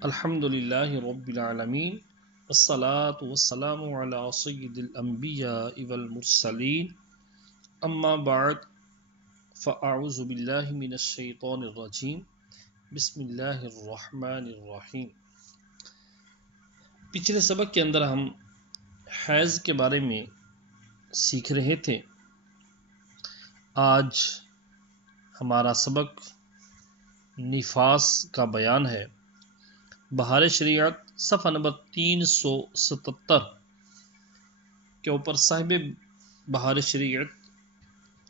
الحمدللہ رب العالمین والصلاة والسلام علی سید الانبیاء والمرسلین اما بعد فاعوذ باللہ من الشیطان الرجیم بسم اللہ الرحمن الرحیم۔ پچھلے سبق کے اندر ہم حیض کے بارے میں سیکھ رہے تھے۔ آج ہمارا سبق نفاس کا بیان ہے۔ بہار شریعت صفحہ نمبر 377 کے اوپر صاحب بہار شریعت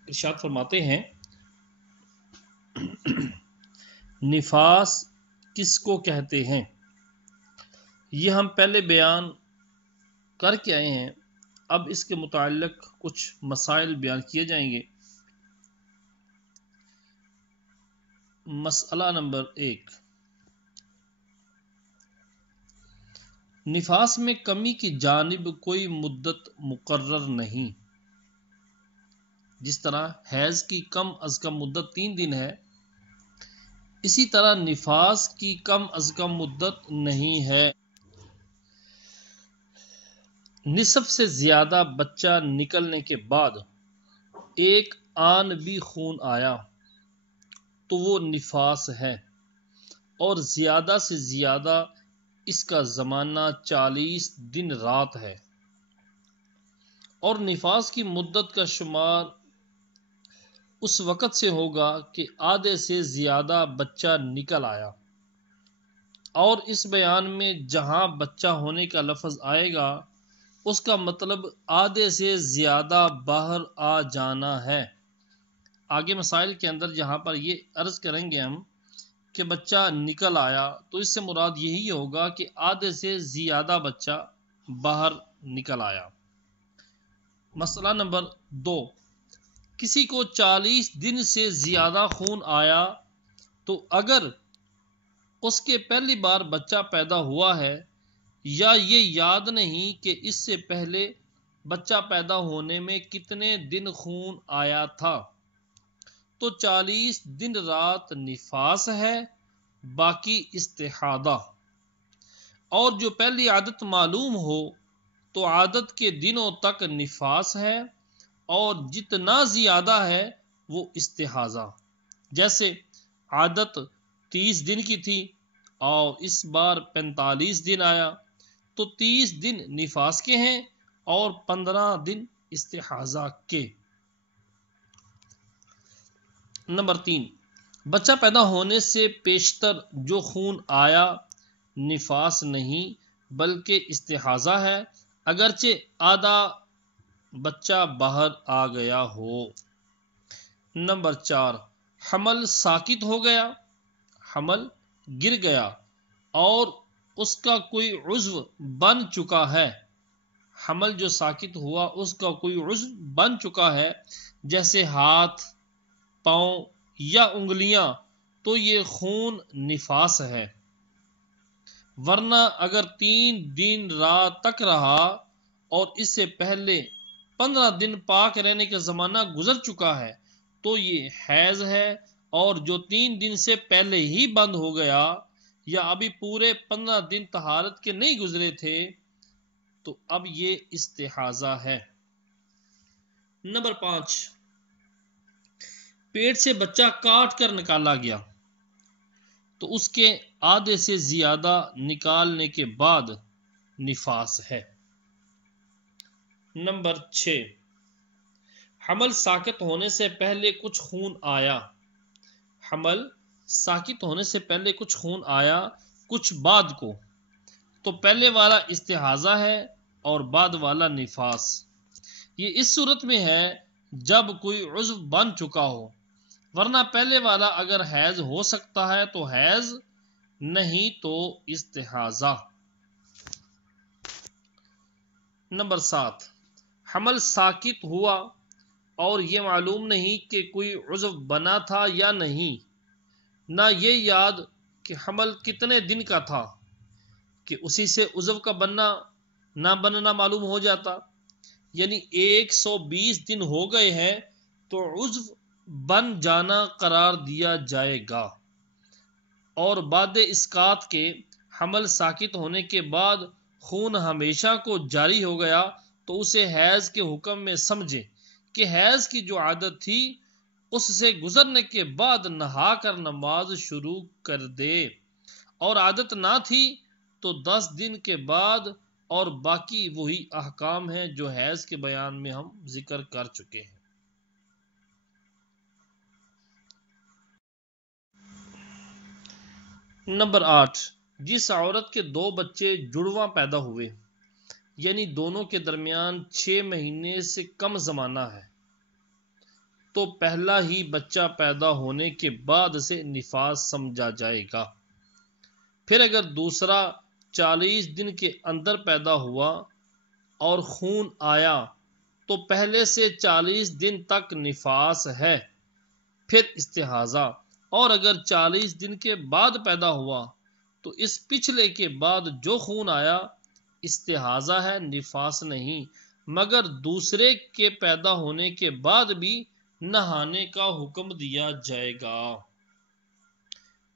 ارشاد فرماتے ہیں، نفاس کس کو کہتے ہیں؟ یہ ہم پہلے بیان کر کے آئے ہیں، اب اس کے متعلق کچھ مسائل بیان کیے جائیں گے۔ مسئلہ نمبر 1، نفاس میں کمی کی جانب کوئی مدت مقرر نہیں۔ جس طرح حیض کی کم از کم مدت 3 دن ہے، اسی طرح نفاس کی کم از کم مدت نہیں ہے۔ نصف سے زیادہ بچہ نکلنے کے بعد ایک آن بھی خون آیا تو وہ نفاس ہے، اور زیادہ سے زیادہ اس کا زمانہ 40 دن رات ہے، اور نفاس کی مدت کا شمار اس وقت سے ہوگا کہ آدھے سے زیادہ بچہ نکل آیا۔ اور اس بیان میں جہاں بچہ ہونے کا لفظ آئے گا اس کا مطلب آدھے سے زیادہ باہر آ جانا ہے۔ آگے مسائل کے اندر جہاں پر یہ عرض کریں گے ہم کہ بچہ نکل آیا، تو اس سے مراد یہی ہوگا کہ آدھے سے زیادہ بچہ باہر نکل آیا۔ مسئلہ نمبر 2، کسی کو 40 دن سے زیادہ خون آیا تو اگر اس کے پہلی بار بچہ پیدا ہوا ہے یا یہ یاد نہیں کہ اس سے پہلے بچہ پیدا ہونے میں کتنے دن خون آیا تھا، تو 40 دن رات نفاس ہے، باقی استحاضہ۔ اور جو پہلی عادت معلوم ہو تو عادت کے دنوں تک نفاس ہے، اور جتنا زیادہ ہے وہ استحاضہ۔ جیسے عادت 30 دن کی تھی اور اس بار 45 دن آیا تو 30 دن نفاس کے ہیں اور 15 دن استحاضہ کے۔ نمبر 3، بچہ پیدا ہونے سے پیشتر جو خون آیا نفاس نہیں بلکہ استحاضہ ہے، اگرچہ آدھا بچہ باہر آ گیا ہو۔ نمبر 4، حمل ساقط ہو گیا، حمل گر گیا اور اس کا کوئی عضو بن چکا ہے۔ حمل جو ساقط ہوا اس کا کوئی عضو بن چکا ہے، جیسے ہاتھ، پاؤں یا انگلیاں، تو یہ خون نفاس ہے۔ ورنہ اگر 3 دن رات تک رہا اور اس سے پہلے 15 دن پاک رہنے کا زمانہ گزر چکا ہے تو یہ حیض ہے، اور جو 3 دن سے پہلے ہی بند ہو گیا یا ابھی پورے 15 دن طہارت کے نہیں گزرے تھے تو اب یہ استحاضہ ہے۔ نمبر 5، پیٹ سے بچہ کاٹ کر نکالا گیا تو اس کے آدھے سے زیادہ نکالنے کے بعد نفاس ہے۔ نمبر 6، حمل ساقط ہونے سے پہلے کچھ خون آیا، حمل ساقط ہونے سے پہلے کچھ خون آیا کچھ بعد کو، تو پہلے والا استحاضہ ہے اور بعد والا نفاس۔ یہ اس صورت میں ہے جب کوئی عضو بن چکا ہو، ورنہ پہلے والا اگر حیض ہو سکتا ہے تو حیض، نہیں تو استحاضہ۔ نمبر 7، حمل ساقط ہوا اور یہ معلوم نہیں کہ کوئی عضو بنا تھا یا نہیں، نہ یہ یاد کہ حمل کتنے دن کا تھا کہ اسی سے عضو کا بننا نہ بننا معلوم ہو جاتا، یعنی 120 دن ہو گئے ہیں تو عضو بن جانا قرار دیا جائے گا، اور بعد اسقاط کے حمل ساکت ہونے کے بعد خون ہمیشہ کو جاری ہو گیا تو اسے حیض کے حکم میں سمجھے کہ حیض کی جو عادت تھی اس سے گزرنے کے بعد نہا کر نماز شروع کر دے، اور عادت نہ تھی تو 10 دن کے بعد، اور باقی وہی احکام ہیں جو حیض کے بیان میں ہم ذکر کر چکے ہیں۔ نمبر 8، جس عورت کے 2 بچے جڑواں پیدا ہوئے یعنی دونوں کے درمیان 6 مہینے سے کم زمانہ ہے تو پہلا ہی بچہ پیدا ہونے کے بعد سے نفاس سمجھا جائے گا۔ پھر اگر دوسرا 40 دن کے اندر پیدا ہوا اور خون آیا تو پہلے سے 40 دن تک نفاس ہے، پھر استحاضہ، اور اگر 40 دن کے بعد پیدا ہوا تو اس پچھلے کے بعد جو خون آیا استحاضہ ہے، نفاس نہیں، مگر دوسرے کے پیدا ہونے کے بعد بھی نہانے کا حکم دیا جائے گا۔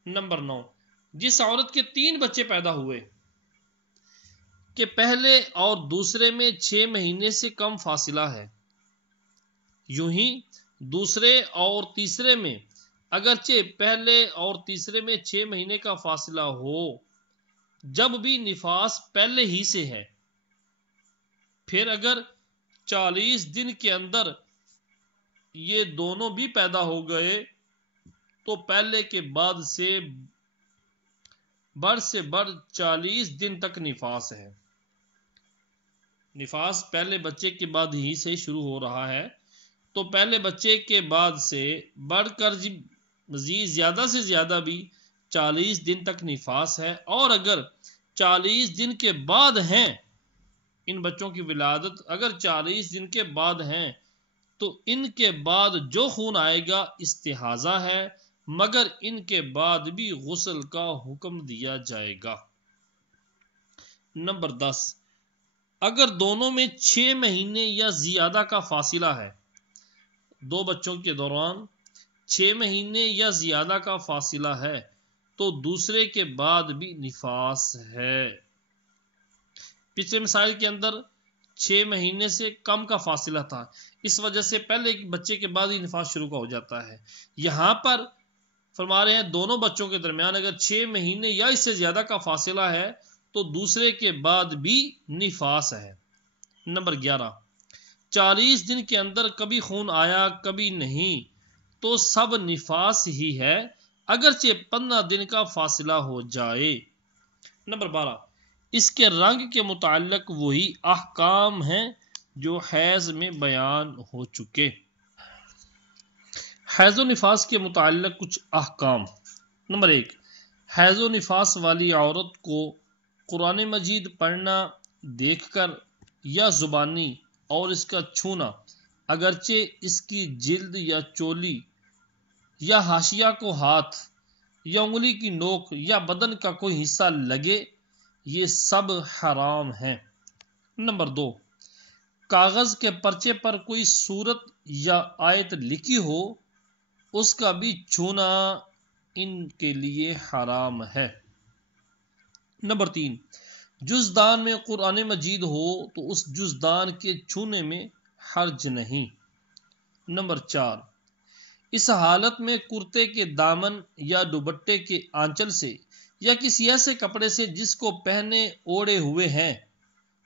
نمبر 9، جس عورت کے 3 بچے پیدا ہوئے کہ پہلے اور دوسرے میں 6 مہینے سے کم فاصلہ ہے، یوں ہی دوسرے اور تیسرے میں اگرچہ پہلے اور تیسرے میں 6 مہینے کا فاصلہ ہو، جب بھی نفاس پہلے ہی سے ہے۔ پھر اگر 40 دن کے اندر یہ دونوں بھی پیدا ہو گئے تو پہلے کے بعد سے بڑھ 40 دن تک نفاس ہے۔ نفاس پہلے بچے کے بعد ہی سے شروع ہو رہا ہے تو پہلے بچے کے بعد سے بڑھ کر مزید زیادہ سے زیادہ بھی 40 دن تک نفاس ہے، اور اگر 40 دن کے بعد ہیں ان بچوں کی ولادت، اگر 40 دن کے بعد ہیں تو ان کے بعد جو خون آئے گا استحاضہ ہے، مگر ان کے بعد بھی غسل کا حکم دیا جائے گا۔ نمبر 10، اگر دونوں میں 6 مہینے یا زیادہ کا فاصلہ ہے، 2 بچوں کے دوران 6 مہینے یا زیادہ کا فاصلہ ہے تو دوسرے کے بعد بھی نفاس ہے۔ پچھلے مسائل کے اندر 6 مہینے سے کم کا فاصلہ تھا، اس وجہ سے پہلے بچے کے بعد ہی نفاس شروع کا ہو جاتا ہے۔ یہاں پر فرما رہے ہیں دونوں بچوں کے درمیان اگر 6 مہینے یا اس سے زیادہ کا فاصلہ ہے تو دوسرے کے بعد بھی نفاس ہے۔ نمبر 11، 40 دن کے اندر کبھی خون آیا کبھی نہیں تو سب نفاس ہی ہے، اگرچہ 15 دن کا فاصلہ ہو جائے۔ نمبر 12، اس کے رنگ کے متعلق وہی احکام ہیں جو حیض میں بیان ہو چکے۔ حیض و نفاس کے متعلق کچھ احکام۔ نمبر 1، حیض و نفاس والی عورت کو قرآن مجید پڑھنا دیکھ کر یا زبانی اور اس کا چھونا، اگرچہ اس کی جلد یا چولی یا حاشیہ کو ہاتھ یا انگلی کی نوک یا بدن کا کوئی حصہ لگے، یہ سب حرام ہیں۔ نمبر 2، کاغذ کے پرچے پر کوئی صورت یا آیت لکھی ہو اس کا بھی چھونا ان کے لیے حرام ہے۔ نمبر 3، جزدان میں قرآن مجید ہو تو اس جزدان کے چھونے میں حرج نہیں۔ نمبر 4، اس حالت میں کرتے کے دامن یا دوپٹے کے آنچل سے یا کسی ایسے کپڑے سے جس کو پہنے اوڑے ہوئے ہیں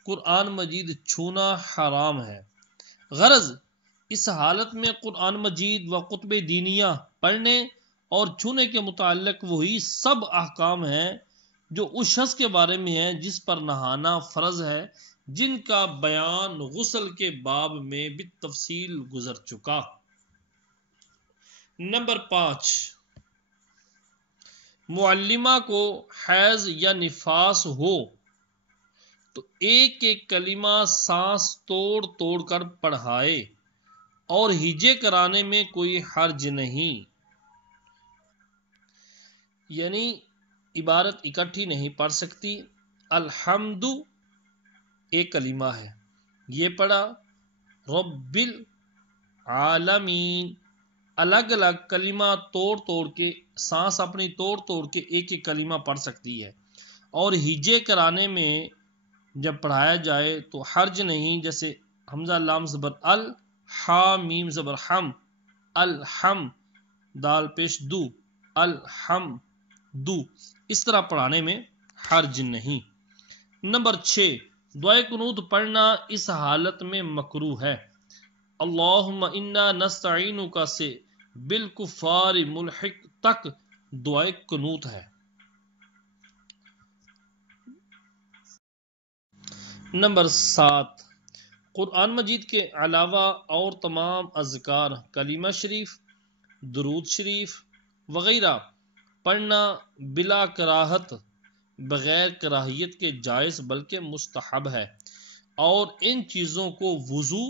قرآن مجید چھونا حرام ہے۔ غرض اس حالت میں قرآن مجید و کتب دینیہ پڑھنے اور چھونے کے متعلق وہی سب احکام ہیں جو اس شخص کے بارے میں ہیں جس پر نہانا فرض ہے، جن کا بیان غسل کے باب میں بالتفصیل گزر چکا۔ نمبر 5، معلمہ کو حیض یا نفاس ہو تو ایک ایک کلمہ سانس توڑ توڑ کر پڑھائے اور ہجے کرانے میں کوئی حرج نہیں، یعنی عبارت اکٹھی نہیں پڑھ سکتی۔ الحمد ایک کلمہ ہے، یہ پڑھا، رب العالمین الگ الگ کلمہ توڑ توڑ کے، سانس اپنی توڑ توڑ کے ایک ایک کلمہ پڑھ سکتی ہے، اور ہجے کرانے میں جب پڑھایا جائے تو حرج نہیں، جیسے حمزہ لام زبر ال، حا میم زبر ہم، الحم دال پیش دو، الحم دو، اس طرح پڑھانے میں حرج نہیں۔ نمبر 6، دعائے قنوت پڑھنا اس حالت میں مکروہ ہے۔ اللہم انا نستعینک سے بالکفار ملحق تک دعائے قنوت ہے۔ نمبر 7، قرآن مجید کے علاوہ اور تمام اذکار، کلمہ شریف، درود شریف وغیرہ پڑھنا بلا کراہت، بغیر کراہیت کے جائز بلکہ مستحب ہے، اور ان چیزوں کو وضو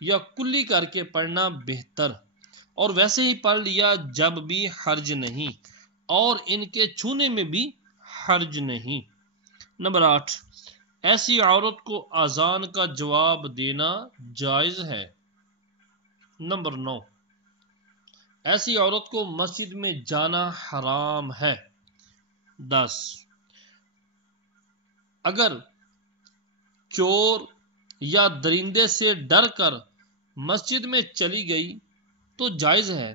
یا کلی کر کے پڑھنا بہتر، اور ویسے ہی پڑھ لیا جب بھی حرج نہیں، اور ان کے چھونے میں بھی حرج نہیں۔ نمبر 8، ایسی عورت کو اذان کا جواب دینا جائز ہے۔ نمبر 9، ایسی عورت کو مسجد میں جانا حرام ہے۔ 10، اگر چور یا درندے سے ڈر کر مسجد میں چلی گئی تو جائز ہے،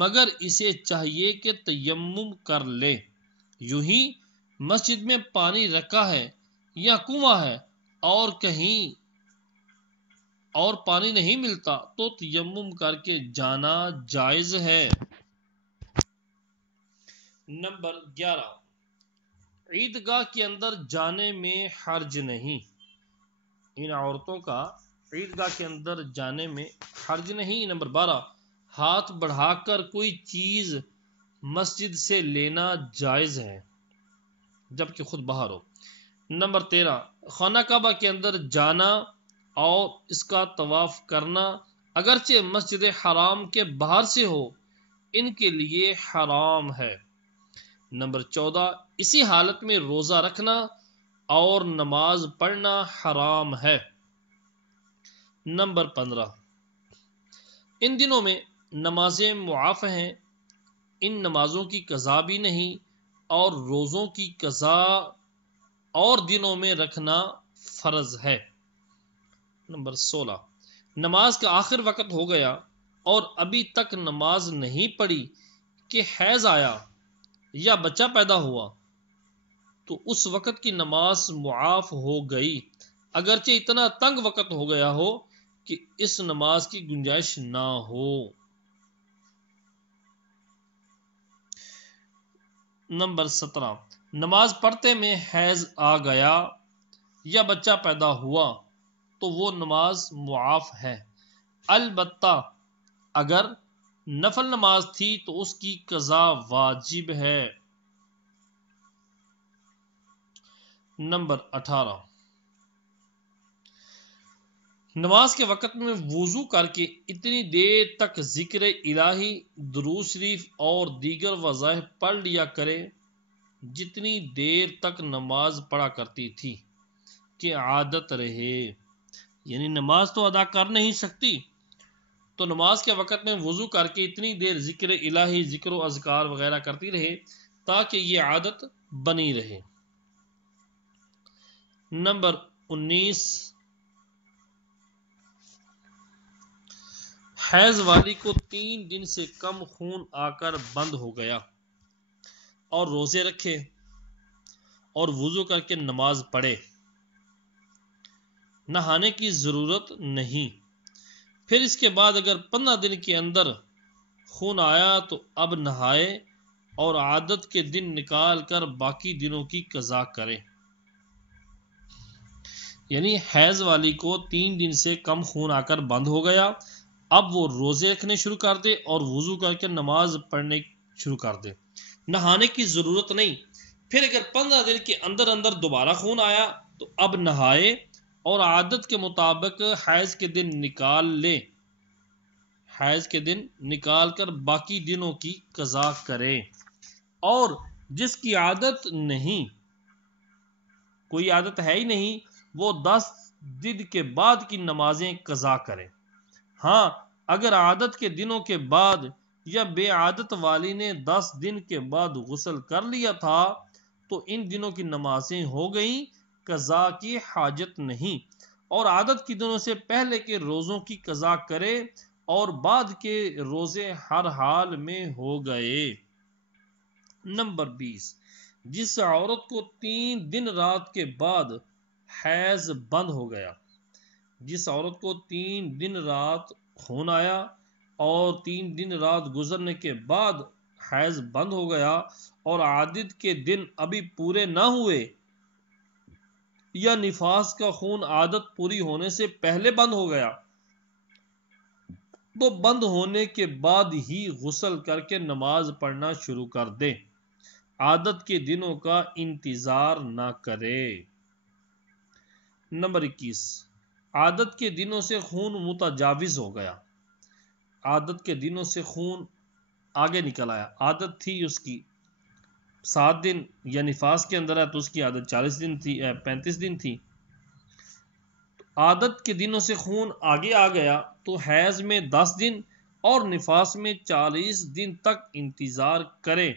مگر اسے چاہیے کہ تیمم کر لے۔ یوں ہی مسجد میں پانی رکھا ہے یا کنواں ہے اور کہیں اور پانی نہیں ملتا تو تیمم کر کے جانا جائز ہے۔ نمبر 11، عیدگاہ کے اندر جانے میں حرج نہیں۔ ان عورتوں کا عیدگاہ کے اندر جانے میں حرج نہیں۔ نمبر 12، ہاتھ بڑھا کر کوئی چیز مسجد سے لینا جائز ہے جبکہ خود باہر ہو۔ نمبر 13، خانہ کعبہ کے اندر جانا اور اس کا طواف کرنا اگرچہ مسجد حرام کے باہر سے ہو ان کے لیے حرام ہے۔ نمبر 14، اسی حالت میں روزہ رکھنا اور نماز پڑھنا حرام ہے۔ نمبر 15، ان دنوں میں نمازیں معاف ہیں، ان نمازوں کی قضا بھی نہیں، اور روزوں کی قضا اور دنوں میں رکھنا فرض ہے۔ نمبر 16، نماز کا آخر وقت ہو گیا اور ابھی تک نماز نہیں پڑھی کہ حیض آیا یا بچہ پیدا ہوا تو اس وقت کی نماز معاف ہو گئی، اگرچہ اتنا تنگ وقت ہو گیا ہو کہ اس نماز کی گنجائش نہ ہو۔ نمبر 17، نماز پڑھتے میں حیض آ گیا یا بچہ پیدا ہوا تو وہ نماز معاف ہے، البتہ اگر نفل نماز تھی تو اس کی قضا واجب ہے۔ نمبر 18، نماز کے وقت میں وضو کر کے اتنی دیر تک ذکر الہی، درود شریف اور دیگر وظائف پڑھ لیا کرے جتنی دیر تک نماز پڑھا کرتی تھی کہ عادت رہے۔ یعنی نماز تو ادا کر نہیں سکتی تو نماز کے وقت میں وضو کر کے اتنی دیر ذکر الہی، ذکر و اذکار وغیرہ کرتی رہے تاکہ یہ عادت بنی رہے۔ نمبر 19، حیض والی کو 3 دن سے کم خون آ کر بند ہو گیا اور روزے رکھے اور وضو کر کے نماز پڑھے، نہانے کی ضرورت نہیں۔ پھر اس کے بعد اگر 15 دن کے اندر خون آیا تو اب نہائے اور عادت کے دن نکال کر باقی دنوں کی قضا کرے۔ یعنی حیض والی کو 3 دن سے کم خون آ کر بند ہو گیا، اب وہ روزے رکھنے شروع کر دے اور وضو کر کے نماز پڑھنے شروع کر دے، نہانے کی ضرورت نہیں۔ پھر اگر 15 دن کے اندر اندر دوبارہ خون آیا تو اب نہائے اور عادت کے مطابق حیض کے دن نکال لے، حیض کے دن نکال کر باقی دنوں کی قضا کرے۔ اور جس کی عادت نہیں، کوئی عادت ہے ہی نہیں، وہ 10 دن کے بعد کی نمازیں قضا کرے۔ ہاں اگر عادت کے دنوں کے بعد یا بے عادت والی نے 10 دن کے بعد غسل کر لیا تھا تو ان دنوں کی نمازیں ہو گئیں، قضا کی حاجت نہیں، اور عادت کے دنوں سے پہلے کے روزوں کی قضا کرے اور بعد کے روزے ہر حال میں ہو گئے۔ نمبر 20، جس عورت کو 3 دن رات کے بعد حیض بند ہو گیا، جس عورت کو 3 دن رات خون آیا اور 3 دن رات گزرنے کے بعد حیض بند ہو گیا اور عادت کے دن ابھی پورے نہ ہوئے، یا نفاس کا خون عادت پوری ہونے سے پہلے بند ہو گیا، تو بند ہونے کے بعد ہی غسل کر کے نماز پڑھنا شروع کر دے، عادت کے دنوں کا انتظار نہ کرے۔ نمبر 21، عادت کے دنوں سے خون متجاوز ہو گیا، عادت کے دنوں سے خون آگے نکل آیا، عادت تھی اس کی 7 دن یا نفاس کے اندر ہے تو اس کی عادت 40 دن تھی، 35 دن تھی، عادت کے دنوں سے خون آگے آ گیا تو حیض میں 10 دن اور نفاس میں 40 دن تک انتظار کرے۔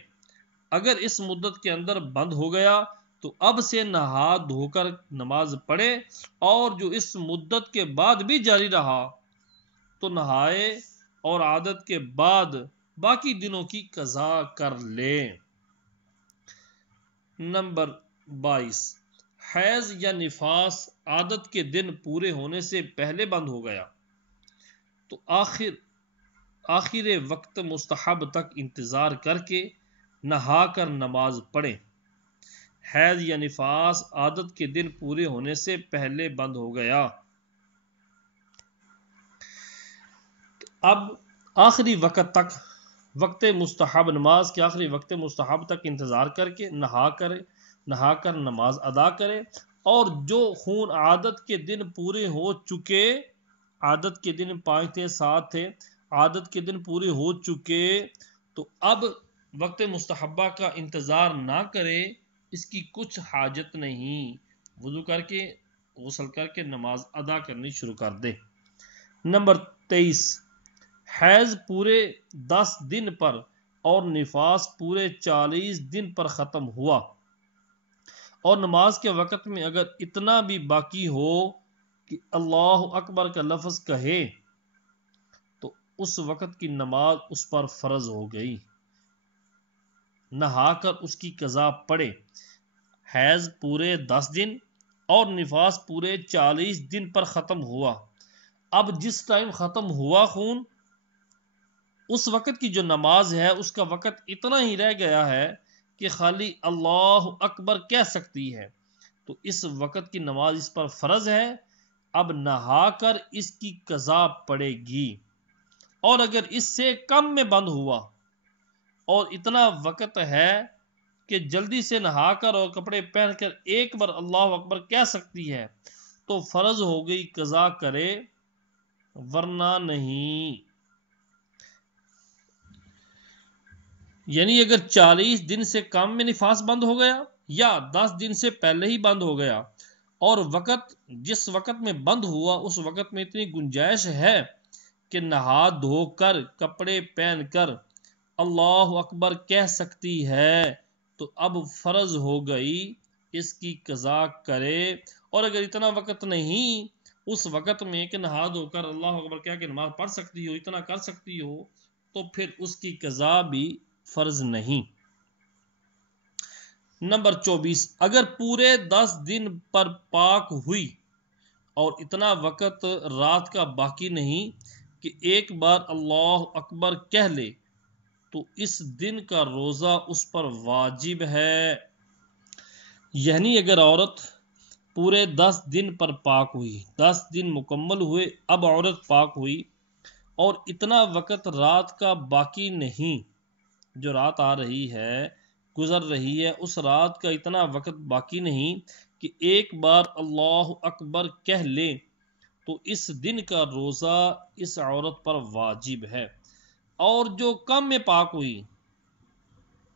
اگر اس مدت کے اندر بند ہو گیا تو اب سے نہا دھو کر نماز پڑھے، اور جو اس مدت کے بعد بھی جاری رہا تو نہائے اور عادت کے بعد باقی دنوں کی قضا کر لے۔ نمبر 22، حیض یا نفاس عادت کے دن پورے ہونے سے پہلے بند ہو گیا تو آخر وقت مستحب تک انتظار کر کے نہا کر نماز پڑھے۔ حیض یا نفاس عادت کے دن پورے ہونے سے پہلے بند ہو گیا، اب آخری وقت تک، وقت مستحب، نماز کے آخری وقت مستحب تک انتظار کر کے نہا کر نماز ادا کرے، اور جو خون عادت کے دن پورے ہو چکے، عادت کے دن 5 تھے 7 تھے، عادت کے دن پورے ہو چکے تو اب وقت مستحبہ کا انتظار نہ کرے، اس کی کچھ حاجت نہیں، وضو کر کے غسل کر کے نماز ادا کرنی شروع کر دے۔ نمبر 23، حیض پورے 10 دن پر اور نفاس پورے 40 دن پر ختم ہوا اور نماز کے وقت میں اگر اتنا بھی باقی ہو کہ اللہ اکبر کا لفظ کہے تو اس وقت کی نماز اس پر فرض ہو گئی، نہا کر اس کی قضا پڑھے۔ حیض پورے 10 دن اور نفاس پورے 40 دن پر ختم ہوا، اب جس ٹائم ختم ہوا خون، اس وقت کی جو نماز ہے اس کا وقت اتنا ہی رہ گیا ہے کہ خالی اللہ اکبر کہہ سکتی ہے، تو اس وقت کی نماز اس پر فرض ہے، اب نہا کر اس کی قضا پڑے گی۔ اور اگر اس سے کم میں بند ہوا اور اتنا وقت ہے کہ جلدی سے نہا کر اور کپڑے پہن کر ایک بار اللہ اکبر کہہ سکتی ہے تو فرض ہو گئی، قضا کرے ورنہ نہیں۔ یعنی اگر 40 دن سے کم میں نفاس بند ہو گیا یا 10 دن سے پہلے ہی بند ہو گیا اور جس وقت میں بند ہوا اس وقت میں اتنی گنجائش ہے کہ نہا دھو کر کپڑے پہن کر اللہ اکبر کہہ سکتی ہے تو اب فرض ہو گئی، اس کی قضا کرے۔ اور اگر اتنا وقت نہیں، اس وقت میں کہ نہا دھو کر اللہ اکبر کہہ کے نماز پڑھ سکتی ہو، اتنا کر سکتی ہو، تو پھر اس کی قضا بھی فرض نہیں۔ نمبر 24، اگر پورے 10 دن پر پاک ہوئی اور اتنا وقت رات کا باقی نہیں کہ ایک بار اللہ اکبر کہہ لے تو اس دن کا روزہ اس پر واجب ہے۔ یعنی اگر عورت پورے 10 دن پر پاک ہوئی، 10 دن مکمل ہوئے، اب عورت پاک ہوئی اور اتنا وقت رات کا باقی نہیں، جو رات آ رہی ہے گزر رہی ہے، اس رات کا اتنا وقت باقی نہیں کہ ایک بار اللہ اکبر کہہ لے تو اس دن کا روزہ اس عورت پر واجب ہے۔ اور جو کم میں پاک ہوئی،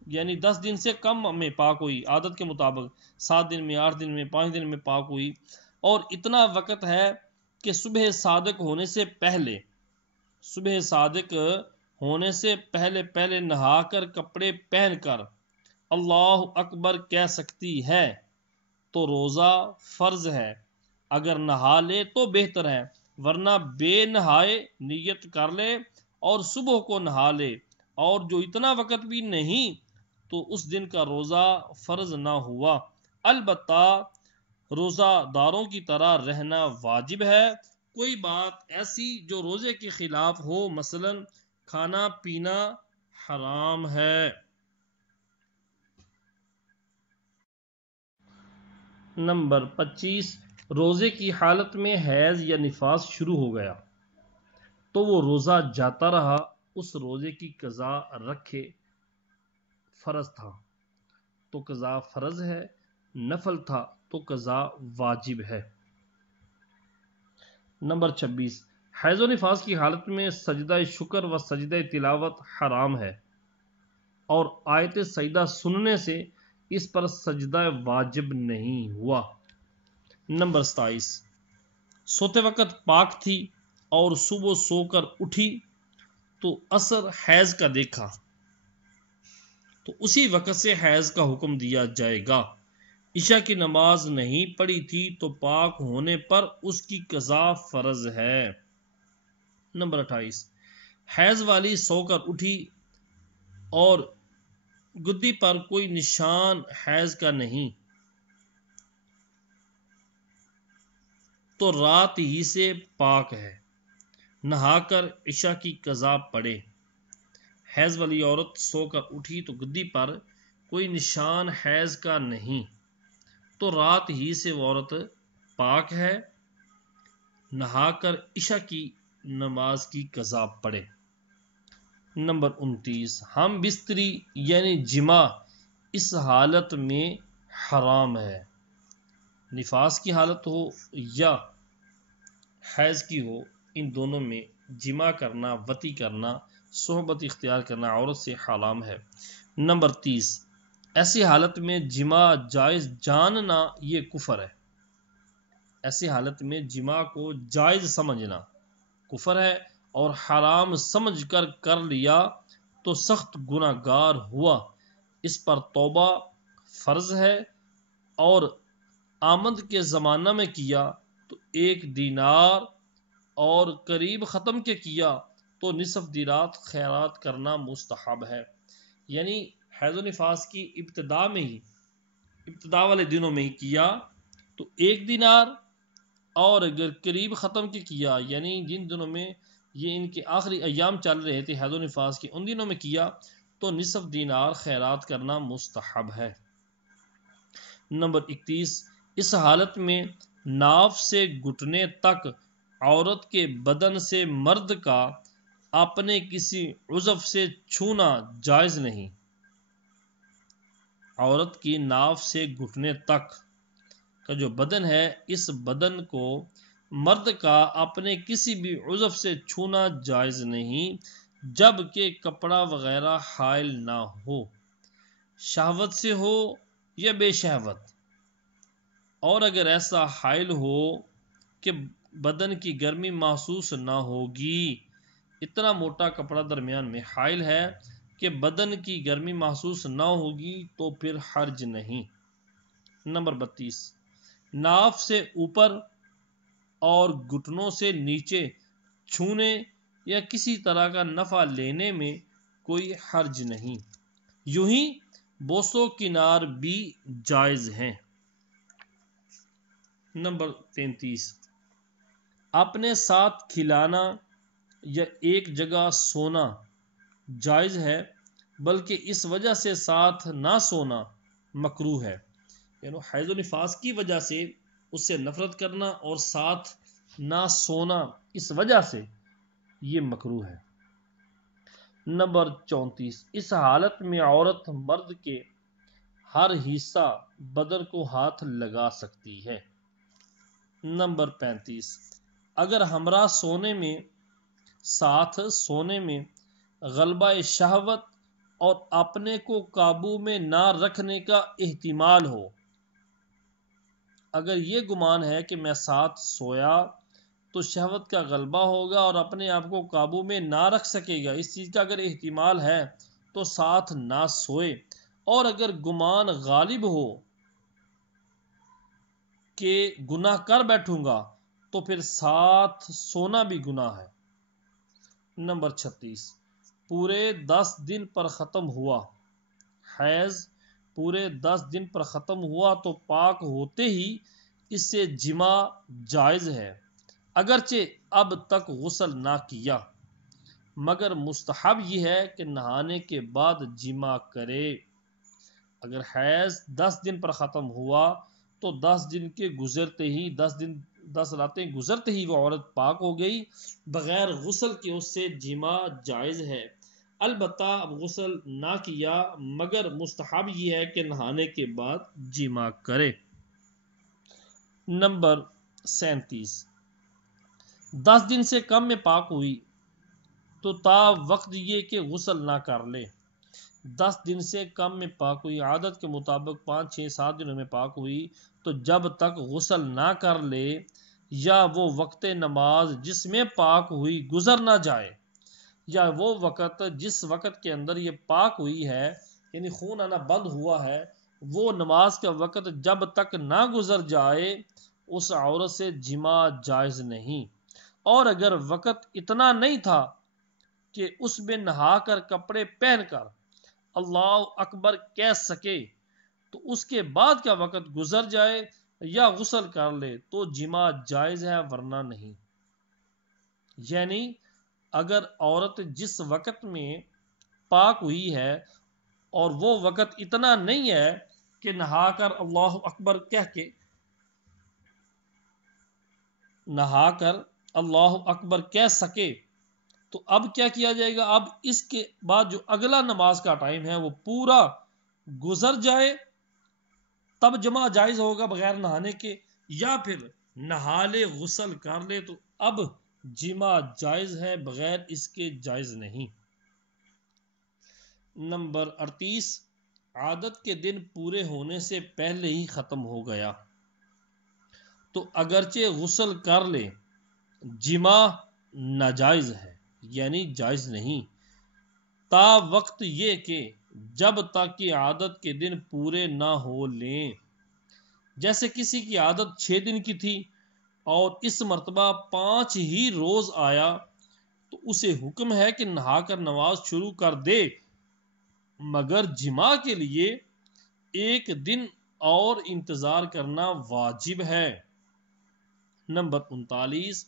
یعنی 10 دن سے کم میں پاک ہوئی، عادت کے مطابق 7 دن میں، 8 دن میں، 5 دن میں پاک ہوئی، اور اتنا وقت ہے کہ صبح صادق ہونے سے پہلے نہا کر کپڑے پہن کر اللہ اکبر کہہ سکتی ہے تو روزہ فرض ہے، اگر نہا لے تو بہتر ہے، ورنہ بے نہائے نیت کر لے اور صبح کو نہا لے، اور جو اتنا وقت بھی نہیں تو اس دن کا روزہ فرض نہ ہوا۔ البتہ روزہ داروں کی طرح رہنا واجب ہے۔ کوئی بات ایسی جو روزے کے خلاف ہو، مثلا کھانا پینا حرام ہے۔ نمبر 25، روزے کی حالت میں حیض یا نفاس شروع ہو گیا تو وہ روزہ جاتا رہا، اس روزے کی قضا رکھے، فرض تھا تو قضا فرض ہے، نفل تھا تو قضا واجب ہے۔ نمبر 26، حیض و نفاس کی حالت میں سجدہ شکر و سجدہ تلاوت حرام ہے، اور آیت سجدہ سننے سے اس پر سجدہ واجب نہیں ہوا۔ نمبر 27، سوتے وقت پاک تھی اور صبح سو کر اٹھی تو اثر حیض کا دیکھا تو اسی وقت سے حیض کا حکم دیا جائے گا۔ عشاء کی نماز نہیں پڑھی تھی تو پاک ہونے پر اس کی قضا فرض ہے۔ نمبر 28، حیض والی سو کر اٹھی اور گدی پر کوئی نشان حیض کا نہیں تو رات ہی سے پاک ہے، نہا کر عشاء کی قضا پڑھے۔ حیض والی عورت سو کر اٹھی تو گدی پر کوئی نشان حیض کا نہیں تو رات ہی سے وہ عورت پاک ہے، نہا کر عشاء کی نماز کی قضا پڑھے۔ نمبر 29، ہم بستری یعنی جماع اس حالت میں حرام ہے، نفاس کی حالت ہو یا حیض کی ہو، ان دونوں میں جماع کرنا، وطی کرنا، صحبت اختیار کرنا عورت سے حرام ہے۔ نمبر 30، ایسی حالت میں جماع جائز جاننا یہ کفر ہے، ایسی حالت میں جماع کو جائز سمجھنا کفر ہے، اور حرام سمجھ کر لیا تو سخت گناہ گار ہوا، اس پر توبہ فرض ہے، اور آمد کے زمانہ میں کیا تو 1 دینار اور قریب ختم کے کیا تو نصف دینار خیرات کرنا مستحب ہے۔ یعنی حیض و نفاس کی ابتدا والے دنوں میں ہی کیا تو 1 دینار، اور اگر قریب ختم کے کیا یعنی جن دنوں میں یہ ان کے آخری ایام چل رہے تھے حیض و نفاس کے، ان دنوں میں کیا تو نصف دینار خیرات کرنا مستحب ہے۔ نمبر 31، اس حالت میں ناف سے گھٹنے تک عورت کے بدن سے مرد کا اپنے کسی عضو سے چھونا جائز نہیں۔ عورت کی ناف سے گھٹنے تک کا جو بدن ہے، اس بدن کو مرد کا اپنے کسی بھی عضو سے چھونا جائز نہیں، جب کہ کپڑا وغیرہ حائل نہ ہو، شہوت سے ہو یا بے شہوت، اور اگر ایسا حائل ہو کہ بدن کی گرمی محسوس نہ ہوگی، اتنا موٹا کپڑا درمیان میں حائل ہے کہ بدن کی گرمی محسوس نہ ہوگی تو پھر حرج نہیں۔ نمبر 32، ناف سے اوپر اور گھٹنوں سے نیچے چھونے یا کسی طرح کا نفع لینے میں کوئی حرج نہیں، یوں ہی بوس و کنار بھی جائز ہیں۔ نمبر 33، اپنے ساتھ کھلانا یا ایک جگہ سونا جائز ہے، بلکہ اس وجہ سے ساتھ نہ سونا مکروہ ہے، یعنی حیض و نفاس کی وجہ سے اس سے نفرت کرنا اور ساتھ نہ سونا اس وجہ سے یہ مکروہ ہے۔ نمبر 34، اس حالت میں عورت مرد کے ہر حصہ بدن کو ہاتھ لگا سکتی ہے۔ نمبر 35، اگر ہمراہ ساتھ سونے میں غلبہ شہوت اور اپنے کو قابو میں نہ رکھنے کا احتمال ہو، اگر یہ گمان ہے کہ میں ساتھ سویا تو شہوت کا غلبہ ہوگا اور اپنے آپ کو قابو میں نہ رکھ سکے گا، اس چیز کا اگر احتمال ہے تو ساتھ نہ سوئے، اور اگر گمان غالب ہو کہ گناہ کر بیٹھوں گا تو پھر ساتھ سونا بھی گناہ ہے۔ نمبر 36، پورے 10 دن پر ختم ہوا۔ حیض پورے 10 دن پر ختم ہوا تو پاک ہوتے ہی اس سے جماع جائز ہے، اگرچہ اب تک غسل نہ کیا، مگر مستحب یہ ہے کہ نہانے کے بعد جماع کرے۔ اگر حیض 10 دن پر ختم ہوا تو 10 دن کے گزرتے ہی 10 راتیں گزرتے ہی وہ عورت پاک ہو گئی، بغیر غسل کے اس سے جماع جائز ہے، البتہ اب غسل نہ کیا، مگر مستحب یہ ہے کہ نہانے کے بعد جماع کرے۔ نمبر 37، 10 دن سے کم میں پاک ہوئی تو تا وقت یہ کہ غسل نہ کر لے۔ 10 دن سے کم میں پاک ہوئی، عادت کے مطابق 5 6 7 دنوں میں پاک ہوئی تو جب تک غسل نہ کر لے یا وہ وقت نماز جس میں پاک ہوئی گزر نہ جائے، یا وہ وقت جس وقت کے اندر یہ پاک ہوئی ہے یعنی خون آنا بند ہوا ہے، وہ نماز کا وقت جب تک نہ گزر جائے اس عورت سے جماع جائز نہیں۔ اور اگر وقت اتنا نہیں تھا کہ اس میں نہا کر کپڑے پہن کر اللہ اکبر کہہ سکے تو اس کے بعد کا وقت گزر جائے یا غسل کر لے تو جماع جائز ہے، ورنہ نہیں۔ یعنی اگر عورت جس وقت میں پاک ہوئی ہے اور وہ وقت اتنا نہیں ہے کہ نہا کر اللہ اکبر کہہ کے نہا کر اللہ اکبر کہہ سکے تو اب کیا کیا جائے گا؟ اب اس کے بعد جو اگلا نماز کا ٹائم ہے وہ پورا گزر جائے تب جماع جائز ہوگا بغیر نہانے کے، یا پھر نہا لے غسل کر لے تو اب جماع جائز ہے، بغیر اس کے جائز نہیں۔ نمبر 38، عادت کے دن پورے ہونے سے پہلے ہی ختم ہو گیا تو اگرچہ غسل کر لے جماع ناجائز ہے، یعنی جائز نہیں، تا وقت یہ کہ جب تک کہ عادت کے دن پورے نہ ہو لیں۔ جیسے کسی کی عادت 6 دن کی تھی اور اس مرتبہ 5 ہی روز آیا تو اسے حکم ہے کہ نہا کر نماز شروع کر دے، مگر جماع کے لیے 1 دن اور انتظار کرنا واجب ہے۔ نمبر 39،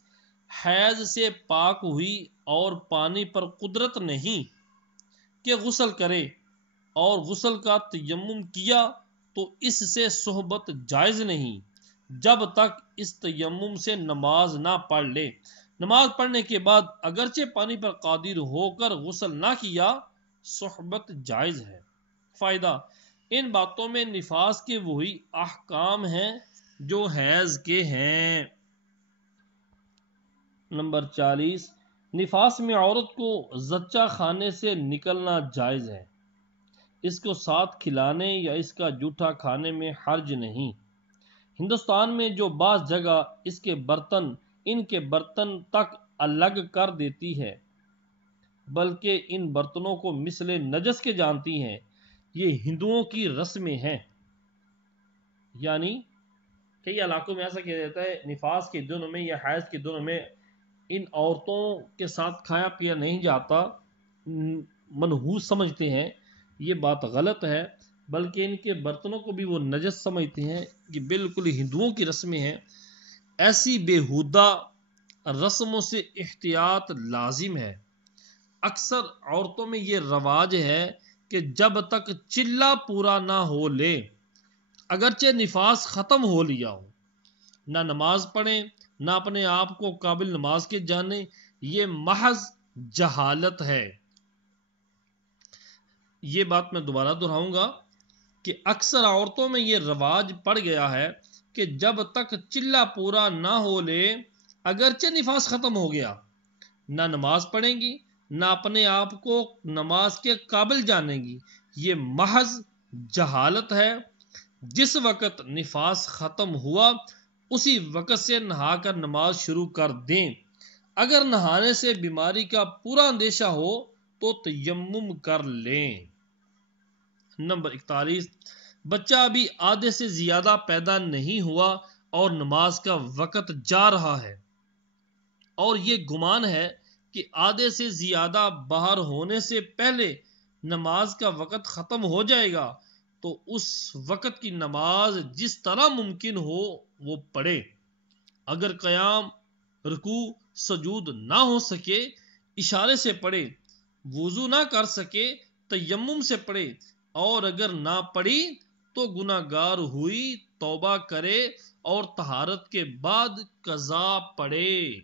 حیض سے پاک ہوئی اور پانی پر قدرت نہیں کہ غسل کرے اور غسل کا تیمم کیا تو اس سے صحبت جائز نہیں جب تک اس تیمم سے نماز نہ پڑھ لے۔ نماز پڑھنے کے بعد اگرچہ پانی پر قادر ہو کر غسل نہ کیا، صحبت جائز ہے۔ فائدہ، ان باتوں میں نفاس کے وہی احکام ہیں جو حیض کے ہیں۔ نمبر 40، نفاس میں عورت کو زچہ خانے سے نکلنا جائز ہے، اس کو ساتھ کھلانے یا اس کا جوٹھا کھانے میں حرج نہیں۔ ہندوستان میں جو بعض جگہ اس کے برتن ان کے برتن تک الگ کر دیتی ہے، بلکہ ان برتنوں کو مثل نجس کے جانتی ہیں، یہ ہندوؤں کی رسمیں ہیں۔ یعنی کئی علاقوں میں ایسا کیا جاتا ہے نفاس کے دنوں میں یا حیض کے دنوں میں ان عورتوں کے ساتھ کھایا پیا نہیں جاتا، منحوس سمجھتے ہیں، یہ بات غلط ہے، بلکہ ان کے برتنوں کو بھی وہ نجس سمجھتے ہیں، یہ بالکل ہندوؤں کی رسمیں ہیں۔ ایسی بیہودہ رسموں سے احتیاط لازم ہے۔ اکثر عورتوں میں یہ رواج ہے کہ جب تک چلہ پورا نہ ہو لے، اگرچہ نفاس ختم ہو لیا ہو، نہ نماز پڑھیں نہ اپنے آپ کو قابل نماز کے جانیں، یہ محض جہالت ہے۔ یہ بات میں دوبارہ دہراؤں گا کہ اکثر عورتوں میں یہ رواج پڑ گیا ہے کہ جب تک چلہ پورا نہ ہو لے، اگرچہ نفاس ختم ہو گیا، نہ نماز پڑھیں گی نہ اپنے آپ کو نماز کے قابل جانیں گی، یہ محض جہالت ہے۔ جس وقت نفاس ختم ہوا اسی وقت سے نہا کر نماز شروع کر دیں۔ اگر نہانے سے بیماری کا پورا اندیشہ ہو تو تیمم کر لیں۔ نمبر 41، بچہ ابھی آدھے سے زیادہ پیدا نہیں ہوا اور نماز کا وقت جا رہا ہے اور یہ گمان ہے کہ آدھے سے زیادہ باہر ہونے سے پہلے نماز کا وقت ختم ہو جائے گا تو اس وقت کی نماز جس طرح ممکن ہو وہ پڑھے۔ اگر قیام، رکوع، سجود نہ ہو سکے اشارے سے پڑھے، وضو نہ کر سکے تیمم سے پڑھے، اور اگر نہ پڑھی تو گناہ گار ہوئی، توبہ کرے اور طہارت کے بعد قضا پڑھے۔